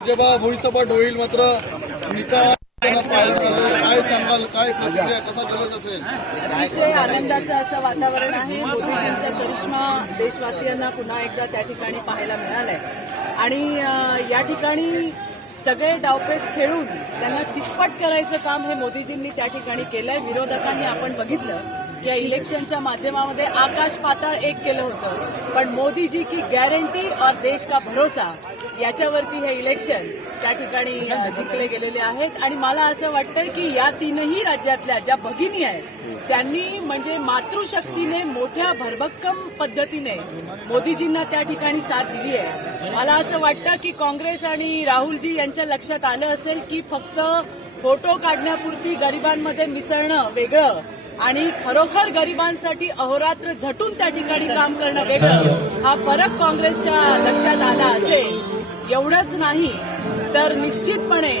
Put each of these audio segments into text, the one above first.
जेव्हा भुईसपाट होईल मात्र निकाल काय सांगाल, काय प्रतिक्रिया, कसा जल्लोष असेल? अतिशय आनंदाचं असं वातावरण आहे. मोदीजींचा करिश्मा देशवासियांना पुन्हा एकदा त्या ठिकाणी पाहायला मिळालाय आणि या ठिकाणी सगळे डावपेच खेळून त्यांना चितपट करायचं काम हे मोदीजींनी त्या ठिकाणी केलंय. विरोधकांनी आपण बघितलं या इलेक्शनच्या माध्यमामध्ये आकाश पाताळ एक केलं होतं, पण मोदीजी की गॅरंटी और देश का भरोसा याच्यावरती हे इलेक्शन त्या ठिकाणी जिंकले गेलेले आहेत. आणि मला असं वाटतंय की या तीनही राज्यातल्या ज्या भगिनी आहेत त्यांनी म्हणजे मातृशक्तीने मोठ्या भरभक्कम पद्धतीने मोदीजींना त्या ठिकाणी साथ दिली आहे. मला असं वाटतं की काँग्रेस आणि राहुलजी यांच्या लक्षात आलं असेल की फक्त फोटो काढण्यापुरती गरिबांमध्ये मिसळणं वेगळं आणि खरोखर गरिबांसाठी अहोरात्र झटून त्या ठिकाणी काम करणं वेगळं, हा फरक काँग्रेसच्या लक्षात आला असेल. एवढंच नाही तर निश्चितपणे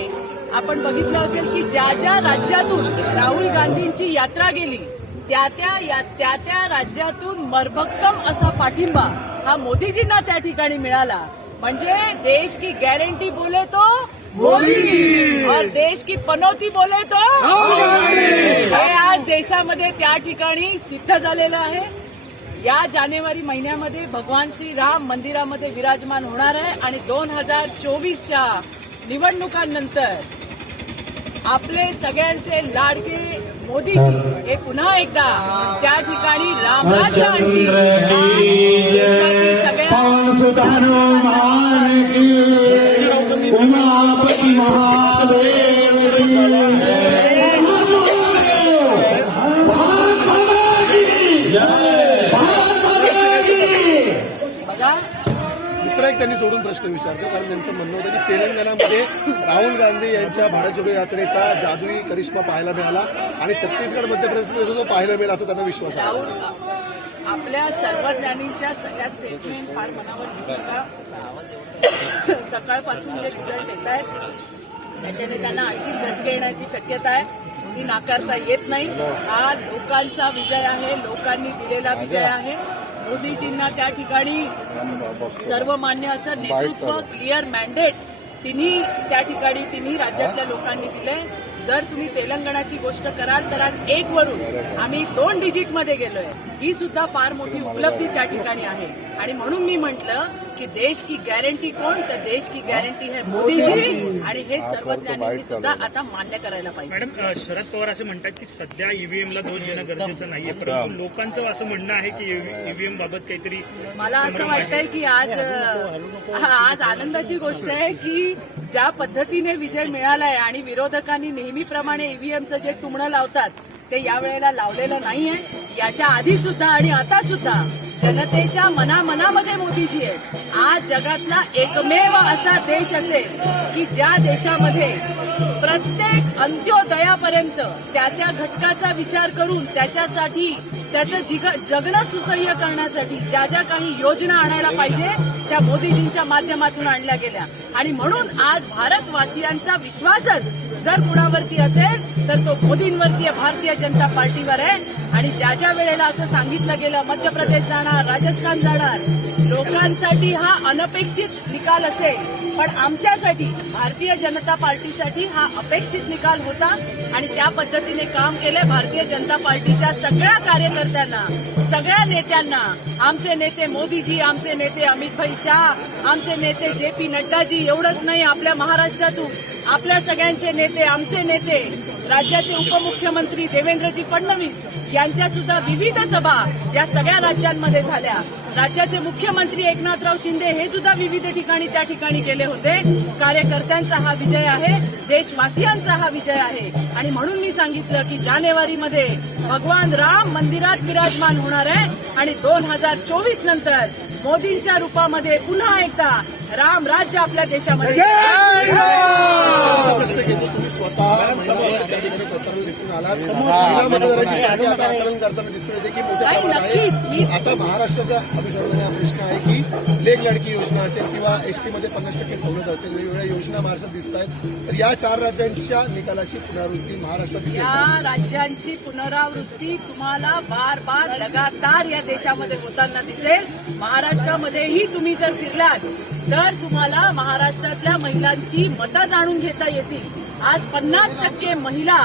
आपण बघितलं असेल की ज्या ज्या राज्यातून राहुल गांधींची यात्रा गेली त्या त्या राज्यातून मरभक्कम असा पाठिंबा हा मोदीजींना त्या ठिकाणी मिळाला. म्हणजे देश की गॅरंटी बोले तो मोदी और देश की पनौती बोले तो हे आज देशामध्ये त्या ठिकाणी सिद्ध झालेलं आहे. या जानेवारी महिन्यामध्ये भगवान श्री राम मंदिरामध्ये विराजमान होणार आहे आणि 2024च्या निवडणुकांनंतर आपले सगळ्यांचे लाडके मोदीजी हे पुन्हा एकदा त्या ठिकाणी रामराज्य आणतील. दुसरा एक त्यांनी जोडून प्रश्न विचारतो, कारण त्यांचं म्हणणं होतं की तेलंगणामध्ये राहुल गांधी यांच्या भारत जोडो यात्रेचा जादुई करिश्मा पाहायला मिळाला आणि छत्तीसगड मध्य प्रदेशमध्ये जो पाहायला मिळेल असं त्यांना विश्वास आहे. आपल्या सर्वज्ञानींच्या सगळ्या स्टेटमेंट फार मनावर घेऊ नका. सकाळपासून जे रिझल्ट येत आहेत त्याच्याने त्यांना आणखी झटके येण्याची शक्यता आहे, ती नाकारता येत नाही. हा लोकांचा विजय आहे, लोकांनी दिलेला विजय आहे. मोदीजींना त्या ठिकाणी सर्वमान्य असं नेतृत्व, क्लिअर मॅन्डेट त्या ठिकाणी तिन्ही राज्यातल्या लोकांनी दिलंय. जर तुम्ही तेलंगणाची गोष्ट कराल तर आज 1 वरून आम्ही 2 डिजिटमध्ये गेलोय. ही सुद्धा फार मोठी उपलब्धी त्या ठिकाणी आहे आणि म्हणून मी म्हटलं की देश की गॅरंटी कोण, तर देश की गॅरंटी है मोदीजी आणि हे सर्वज्ञांनी सुद्धा आता मान्य करायला पाहिजे. मॅडम, शरद पवार असं म्हणतात की सध्या ईव्हीएमला दोष देणं गरजेचं नाहीये, परंतु लोकांचं असं म्हणणं आहे की ईव्हीएम बाबत काहीतरी मला असं वाटतंय की आज आनंदाची गोष्ट आहे की ज्या पद्धतीने विजय मिळालाय आणि विरोधकांनी नेहमीप्रमाणे ईव्हीएमचं जे टुमणं लावतात ते यावेळेला लावलेलं नाहीये. याच्या आधी सुद्धा आणि आता सुद्धा जनतेच्या मनामध्ये मोदीजी आहेत. आज जगातला एकमेव असा देश असेल की ज्या देशामध्ये प्रत्येक अंत्योदयापर्यंत त्या घटकाचा विचार करून त्याच्यासाठी त्याचं जगणं सुसह्य करण्यासाठी ज्या ज्या काही योजना आणायला पाहिजे त्या मोदीजींच्या माध्यमातून आणल्या गेल्या आणि म्हणून आज भारतवासियांचा विश्वासच जर कुणावरती असेल तर तो मोदींवरती भारतीय जनता पार्टीवर आहे. आणि ज्या ज्या वेळेला असं सांगितलं गेलं मध्य प्रदेश जाणार, राजस्थान जाणार, लोकांसाठी हा अनपेक्षित निकाल असेल, पण आमच्यासाठी भारतीय जनता पार्टीसाठी हा अपेक्षित निकाल होता आणि त्या पद्धतीने काम केले. भारतीय जनता पार्टीच्या सगळ्या कार्यकर्त्यांना, सगळ्या नेत्यांना, आमचे नेते मोदीजी, आमचे नेते अमित भाई शाह, आमचे नेते JP नड्डाजी, एवढंच नाही आपल्या महाराष्ट्रातून आपल्या सगळ्यांचे नेते, आमचे नेते, राज्याचे उपमुख्यमंत्री देवेंद्रजी फडणवीस यांच्या सुद्धा विविध सभा या सगळ्या राज्यांमध्ये झाल्या. राज्याचे मुख्यमंत्री एकनाथराव शिंदे हे सुद्धा विविध ठिकाणी त्या ठिकाणी गेले होते. कार्यकर्त्यांचा हा विजय आहे, देशवासियांचा हा विजय आहे आणि म्हणून मी सांगितलं की जानेवारीमध्ये भगवान राम मंदिरात विराजमान होणार आहे आणि 2024 नंतर मोदींच्या रूपामध्ये पुन्हा एकदा राम राज्य आपल्या देशामध्ये. तुम्ही स्वतः दिसून आलात, मतदारांची संख्या आता आकलन करताना दिसून येते की मोठ्या प्रमाणात आहे. आता महाराष्ट्राच्या अभिषेकाने हा प्रश्न आहे की लेक लडकी योजना असेल किंवा एसटी मध्ये 50% सवलत असेल, वेगवेगळ्या योजना महाराष्ट्रात दिसत आहेत. तर या 4 राज्यांच्या निकालाची पुनरावृत्ती महाराष्ट्रात दिसेल. या राज्यांची पुनरावृत्ती तुम्हाला बार लगातार या देशामध्ये होताना दिसेल. महाराष्ट्रामध्येही तुम्ही जर फिरलात तर तुम्हाला महाराष्ट्रातल्या महिलांची मतं जाणून घेता येतील. आज 50% महिला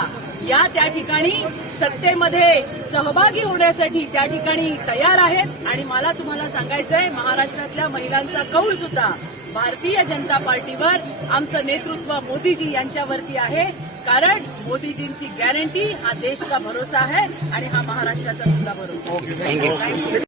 या त्या ठिकाणी सत्तेमध्ये सहभागी होण्यासाठी त्या ठिकाणी तयार आहेत. आणि मला तुम्हाला सांगायचंय, महाराष्ट्रातल्या महिलांचा कौल सुद्धा भारतीय जनता पार्टीवर, आमचं नेतृत्व मोदीजी यांच्यावरती आहे. कारण मोदीजींची गॅरंटी हा देश का भरोसा आहे आणि हा महाराष्ट्राचा सुद्धा भरोसा आहे. थँक्यू.